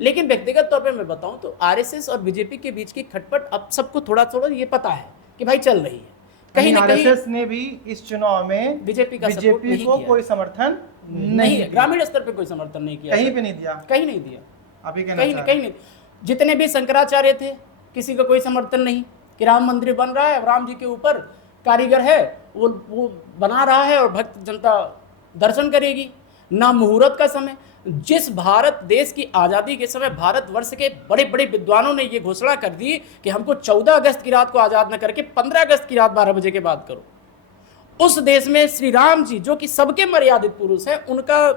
लेकिन व्यक्तिगत तौर पे मैं बताऊं तो आरएसएस और बीजेपी के बीच की खटपट अब सबको थोड़ा थोड़ा ये पता है कि भाई चल रही है। कहीं ना कहीं आरएसएस ने भी इस चुनाव में बीजेपी का सपोर्ट नहीं को किया। कोई समर्थन नहीं, ग्रामीण स्तर पे कोई समर्थन नहीं किया, कहीं पे नहीं दिया, कहीं नहीं दिया, आप ही कहीं नहीं। जितने भी शंकराचार्य थे, किसी का कोई समर्थन नहीं कि राम मंदिर बन रहा है, राम जी के ऊपर कारीगर है, वो बना रहा है और भक्त जनता दर्शन करेगी। ना मुहूर्त का समय, जिस भारत देश की आज़ादी के समय भारतवर्ष के बड़े बड़े विद्वानों ने ये घोषणा कर दी कि हमको 14 अगस्त की रात को आज़ाद न करके 15 अगस्त की रात 12 बजे के बाद करो, उस देश में श्री राम जी जो कि सबके मर्यादित पुरुष हैं, उनका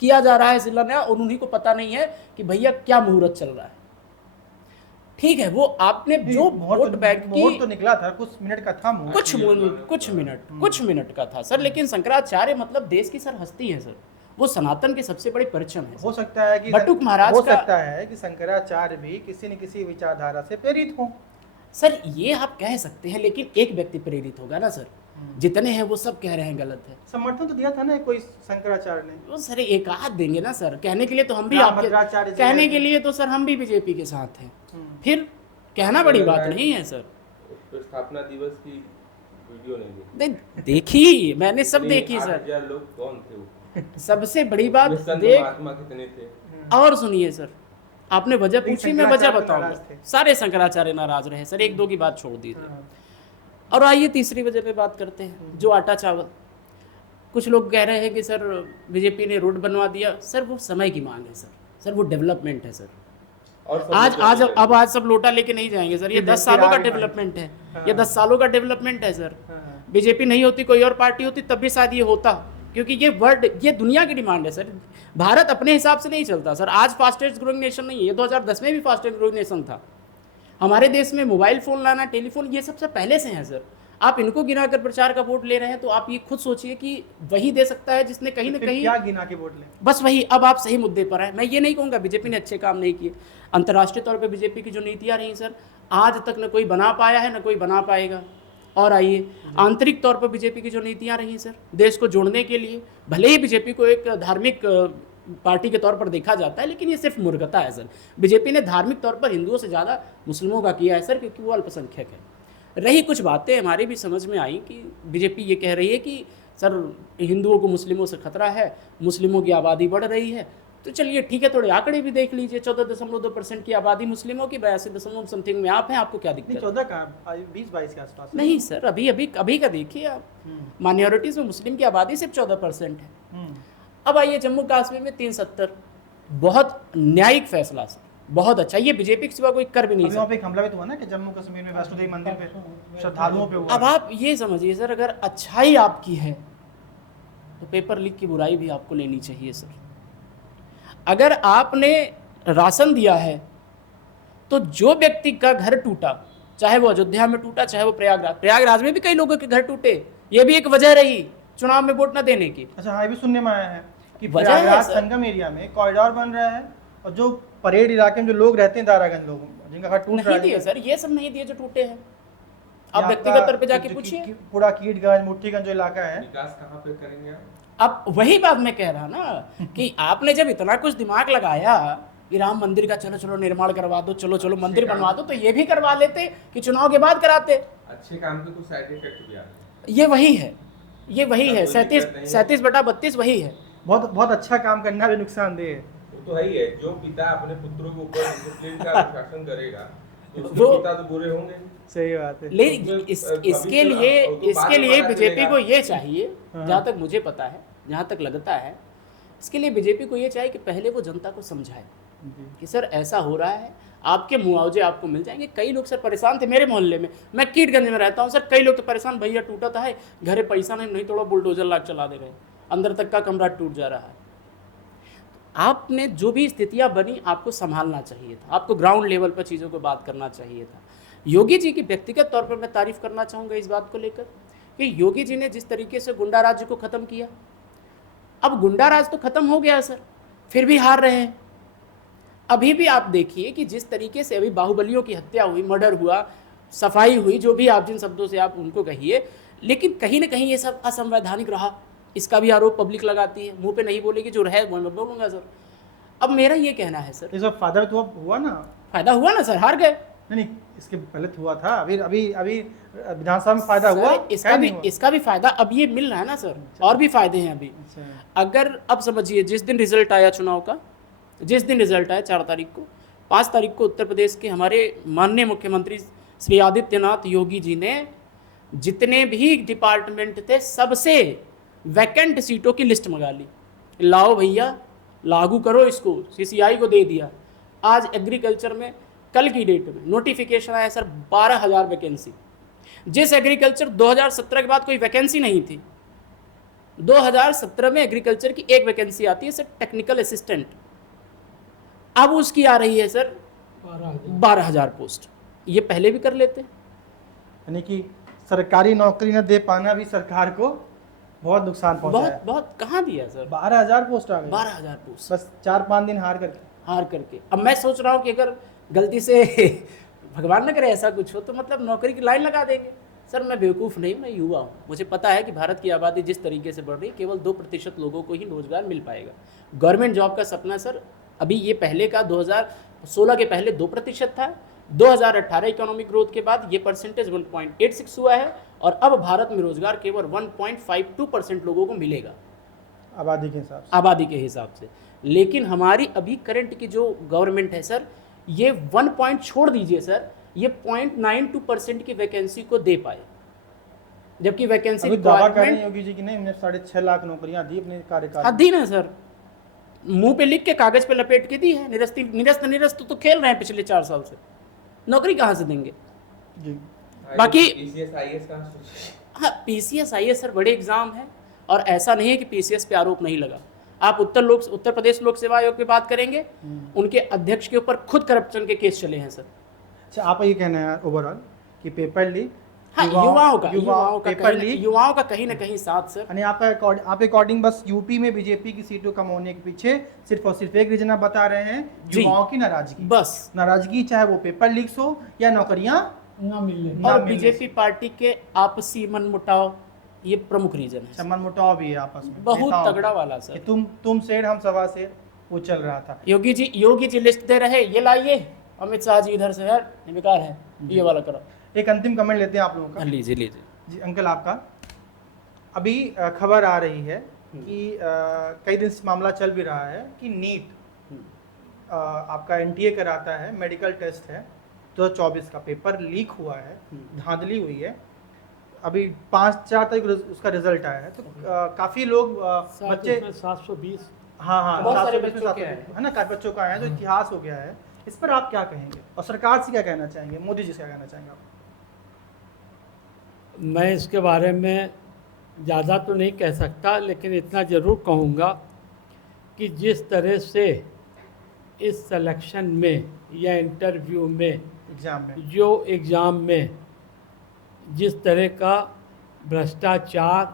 किया जा रहा है शिलान्यास और उन्हीं को पता नहीं है कि भैया क्या मुहूर्त चल रहा है। ठीक है, वो आपने जो वोट बैंक मुहूर्त की तो निकला था, कुछ मिनट का था मुहूर्त। कुछ मिनट का था सर, लेकिन शंकराचार्य मतलब देश की सर हस्ती है सर, वो सनातन के सबसे बड़े परिचय है हो सर। सकता है कि बटुक महाराज हो का- सकता है कि शंकराचार्य भी किसी न किसी विचारधारा से प्रेरित हो। सर ये आप कह सकते हैं, लेकिन एक व्यक्ति प्रेरित होगा ना सर, जितने हैं वो सब कह रहे हैं गलत है। समर्थन तो दिया था ना कोई शंकराचार्य ने। वो सर एक आध देंगे ना सर, कहने के लिए तो हम भी रामभद्राचार्य आपके जी कहने ने- के लिए तो सर हम भी बीजेपी के साथ हैं, हम्म। फिर कहना बड़ी बात नहीं है सर। स्थापना दिवस की वीडियो नहीं देखी। नहीं देखी, मैंने सब देखी सर। 8,000 लोग कौन थे वो? सबसे बड़ी बात उसमें संत देख, महात्मा कितने थे? और सुनिए सर, आपने वजह लेकिन पूछी, मैं वजह शंकराचार्य बताऊंगा। नाराज थे। सारे शंकराचार्य नाराज रहे सर, एक दो की बात छोड़ दीजिए। हाँ। और आइए तीसरी वजह पे बात करते हैं, जो आटा चावल। कुछ लोग कह रहे हैं कि सर बीजेपी ने रोड बनवा दिया, सर वो समय की मांग है सर, सर वो डेवलपमेंट है सर। और सब आज लोग आज चले अब आज सब लोटा लेके नहीं जाएंगे सर, ये फिर 10 सालों का आगे डेवलपमेंट है, हाँ। ये 10 सालों का डेवलपमेंट है सर। हाँ। बीजेपी नहीं होती, कोई और पार्टी होती, तब भी शायद ये होता, क्योंकि ये वर्ल्ड, ये दुनिया की डिमांड है सर। भारत अपने हिसाब से नहीं चलता सर, आज फास्टेस्ट ग्रोइंग नेशन नहीं है, ये 2010 में भी फास्टेस्ट ग्रोइंग नेशन था। हमारे देश में मोबाइल फ़ोन लाना, टेलीफोन, ये सबसे पहले से है सर। आप इनको गिना कर प्रचार का वोट ले रहे हैं, तो आप ये खुद सोचिए कि वही दे सकता है जिसने कहीं ना फिर कहीं, क्या गिना के वोट ले? बस वही। अब आप सही मुद्दे पर हैं, मैं ये नहीं कहूँगा बीजेपी ने अच्छे काम नहीं किए। अंतर्राष्ट्रीय तौर पे बीजेपी की जो नीतियाँ रही सर, आज तक न कोई बना पाया है, न कोई बना पाएगा। और आइए आंतरिक तौर पर बीजेपी की जो नीतियाँ रही सर, देश को जोड़ने के लिए, भले ही बीजेपी को एक धार्मिक पार्टी के तौर पर देखा जाता है, लेकिन ये सिर्फ मूर्खता है सर। बीजेपी ने धार्मिक तौर पर हिंदुओं से ज़्यादा मुस्लिमों का किया है सर, क्योंकि वो अल्पसंख्यक है। रही कुछ बातें हमारी भी समझ में आई कि बीजेपी ये कह रही है कि सर हिंदुओं को मुस्लिमों से खतरा है, मुस्लिमों की आबादी बढ़ रही है, तो चलिए ठीक है, थोड़े आंकड़े भी देख लीजिए। 14.2% की आबादी मुस्लिमों की, 82 समथिंग में आप हैं, आपको क्या नहीं, दिक्कत है? 14 का 20-22 के आसपास। नहीं सर, अभी का देखिए आप, माइनॉरिटीज़ में मुस्लिम की आबादी सिर्फ 14% है। हम्म। अब आइए जम्मू कश्मीर में 370, बहुत न्यायिक फैसला सर, बहुत अच्छा, ये बीजेपी के सिवा कोई कर भी नहीं अभी वहाँ सकता। पे एक हमला भी तो हुआ ना कि जम्मू कश्मीर में वैष्णो देवी मंदिर पे श्रद्धालुओं पे हुआ। अब आप ये समझिए सर, अगर अच्छाई आपकी है तो पेपर लीक की बुराई भी आपको लेनी चाहिए सर। अगर आपने राशन दिया है तो जो व्यक्ति का घर टूटा, चाहे वो अयोध्या में टूटा, चाहे वो प्रयागराज में भी कई लोगों के घर टूटे, ये भी एक वजह रही चुनाव में वोट न देने की। अच्छा हाँ, ये भी सुनने में आया है कि वजह है प्रयागराज सर। संगम एरिया में कॉरिडोर बन रहा है, और जो परेड इलाके में जो लोग रहते हैं, दारागंज लोग, जिनका घर टूट रहा नहीं है, दिए सर, ये सब नहीं दिए जो टूटे हैं। आप या व्यक्तिगत आपका तौर पे जाके जो पूछिए। पूरा कीटगंज, मुट्ठीगंज जो इलाका है, विकास कहाँ पे करेंगे आप? अब वही बात मैं कह रहा ना कि आपने जब इतना कुछ दिमाग लगाया कि राम मंदिर का चलो चलो निर्माण करवा दो, चलो चलो मंदिर बनवा दो, तो ये भी करवा लेते कि चुनाव के बाद कराते। अच्छे काम के कुछ साइड इफेक्ट भी आ रहे हैं। ये वही है, ये वही है, कोई दिक्कत नहीं है। 37/32 वही है। बहुत बहुत अच्छा काम करना भी नुकसानदेह है। वो तो है ही है, जो पिता अपने पुत्रों के ऊपर डिसिप्लिन का अनुशासन करेगा तो उसके वो- पिता तो बुरे होंगे। सही बात है। लेकिन उसमें इसके भविष्य लिए अब तो बाद में पता बीजेपी चलेगा। को ये चाहिए, हाँ। जहाँ तक मुझे पता है, जहाँ तक लगता है, इसके लिए बीजेपी को ये चाहिए कि पहले वो जनता को समझाए कि सर ऐसा हो रहा है, आपके मुआवजे आपको मिल जाएंगे। कई लोग सर परेशान थे मेरे मोहल्ले में, मैं कीटगंज में रहता हूँ सर, कई लोग तो परेशान, भैया टूटा था है, घरे पैसा नहीं तोड़ा, बुलडोजर लाग चला दे रहे, अंदर तक का कमरा टूट जा रहा है। आपने जो भी स्थितियां बनी, आपको संभालना चाहिए था, आपको ग्राउंड लेवल पर चीज़ों को बात करना चाहिए था। योगी जी की व्यक्तिगत तौर पर मैं तारीफ करना चाहूँगा इस बात को लेकर कि योगी जी ने जिस तरीके से गुंडा राज्य को ख़त्म किया, अब गुंडा राज तो ख़त्म हो गया सर, फिर भी हार रहे हैं। अभी भी आप देखिए कि जिस तरीके से अभी बाहुबलियों की हत्या हुई, मर्डर हुआ, सफाई हुई, जो भी आप जिन शब्दों से आप उनको कहिए, लेकिन कहीं ना कहीं ये सब असंवैधानिक रहा, इसका भी आरोप पब्लिक लगाती है। मुंह पे नहीं बोलेगी, जो रहे वो मैं बोलूँगा सर। अब मेरा ये कहना है सर, इस बार फायदा भी तो हुआ ना? फायदा हुआ ना सर, हार गए। नहीं, इसके पहले तो हुआ था, अभी अभी अभी विधानसभा में फायदा सर, हुआ, इसका भी फायदा अब ये मिल रहा है ना सर, और भी फायदे हैं अभी। अगर अब समझिए, जिस दिन रिजल्ट आया चुनाव का, जिस दिन रिजल्ट आया 4 तारीख को, 5 तारीख को उत्तर प्रदेश के हमारे माननीय मुख्यमंत्री श्री आदित्यनाथ योगी जी ने जितने भी डिपार्टमेंट थे सबसे वैकेंट सीटों की लिस्ट मंगा ली, लाओ भैया लागू करो इसको, सीसीआई को दे दिया। आज एग्रीकल्चर में कल की डेट में नोटिफिकेशन आया सर, 12,000 वैकेंसी। जिस एग्रीकल्चर 2017 के बाद कोई वैकेंसी नहीं थी, 2017 में एग्रीकल्चर की एक वैकेंसी आती है सर, टेक्निकल असिस्टेंट। अब उसकी आ रही है सर 12,000 पोस्ट। ये पहले भी कर लेते हैं। यानी कि सरकारी नौकरी न दे पाना भी सरकार को बहुत नुकसान पहुंचाया। बहुत बहुत कहाँ दिया सर, 12,000 पोस्ट आ गई 12,000 पोस्ट बस 4-5 दिन हार करके। हार करके। अब मैं सोच रहा हूँ कि अगर गलती से भगवान न करे ऐसा कुछ हो तो मतलब नौकरी की लाइन लगा देंगे। सर मैं बेवकूफ़ नहीं, मैं युवा हूँ, मुझे पता है कि भारत की आबादी जिस तरीके से बढ़ रही है केवल 2% लोगों को ही रोजगार मिल पाएगा। गवर्नमेंट जॉब का सपना सर अभी ये पहले का 2016 के पहले 2% था, 2018 इकोनॉमिक ग्रोथ के बाद ये परसेंटेज 1.86 हुआ है और अब भारत में रोजगार केवल 1.52% लोगों को मिलेगा आबादी के हिसाब से। आबादी के हिसाब से। लेकिन हमारी अभी करंट की जो गवर्नमेंट है सर, ये 1 पॉइंट छोड़ दीजिए सर, ये 0.92% की वैकेंसी को दे पाए, जबकि वैकेंसी अभी दावा कर रहे हैं रिक्वायरमेंट योगी जी की नहीं, हमने 6.5 लाख नौकरियां दी अपने कार्यकाल में। अधीन है सर, मुंह पे लिख के कागज पे लपेट के दी है। निरस्त तो खेल रहे हैं पिछले 4 साल से, नौकरी कहाँ से देंगे। जी बाकी पीसीएस आईएएस का सोचिए। हाँ, पीसीएस आईएएस सर बड़े एग्जाम है और ऐसा नहीं है कि पीसीएस पे आरोप नहीं लगा। आप उत्तर प्रदेश लोक सेवा आयोग की बात करेंगे, उनके अध्यक्ष के ऊपर खुद करप्शन के केस चले हैं सर। अच्छा, आप ये कहना है ओवरऑल कि पेपर लीक, हाँ, युवाओं का कहीं ना कहीं साथ सर। यानी आपका आप अकॉर्डिंग बस यूपी में बीजेपी की सीटों कम होने के पीछे सिर्फ और सिर्फ एक रीजन आप बता रहे हैं, जी। युवाओं की नाराजगी। बस, नाराजगी चाहे वो पेपर लीक्स हो या नौकरियां ना मिलने ना और मिलने बीजेपी पार्टी के आपसी मनमुटाव ये प्रमुख रीजन है सर। मन मुटाव भी है आपस में बहुत नेताओं का। तगड़ा वाला कि सर। तुम शेर हम सवा शेर, वो चल रहा था। योगी जी लिस्ट दे रहे, ये लाइए, अमित शाह जी इधर से यार ये बेकार है, ये वाला करो। एक अंतिम कमेंट लेते हैं आप लोगों का। लीजिए लीजिए। जी अंकल, आपका अभी खबर आ रही है कि कई दिन से मामला चल भी रहा है कि नीट आपका एनटीए कराता है, मेडिकल टेस्ट है, 2024 का पेपर लीक हुआ है, धांधली हुई है। अभी 5-4 तारीख उसका रिजल्ट आया है, तो काफ़ी लोग बच्चे 720 हाँ बहुत सारे 720 बच्चों के में आए हैं। है ना, काफ़ी बच्चों का आया है, तो इतिहास हो गया है। इस पर आप क्या कहेंगे और सरकार से क्या कहना चाहेंगे, मोदी जी से क्या कहना चाहेंगे आप? मैं इसके बारे में ज़्यादा तो नहीं कह सकता, लेकिन इतना ज़रूर कहूँगा कि जिस तरह से इस सिलेक्शन में या इंटरव्यू में, एग्जाम में जिस तरह का भ्रष्टाचार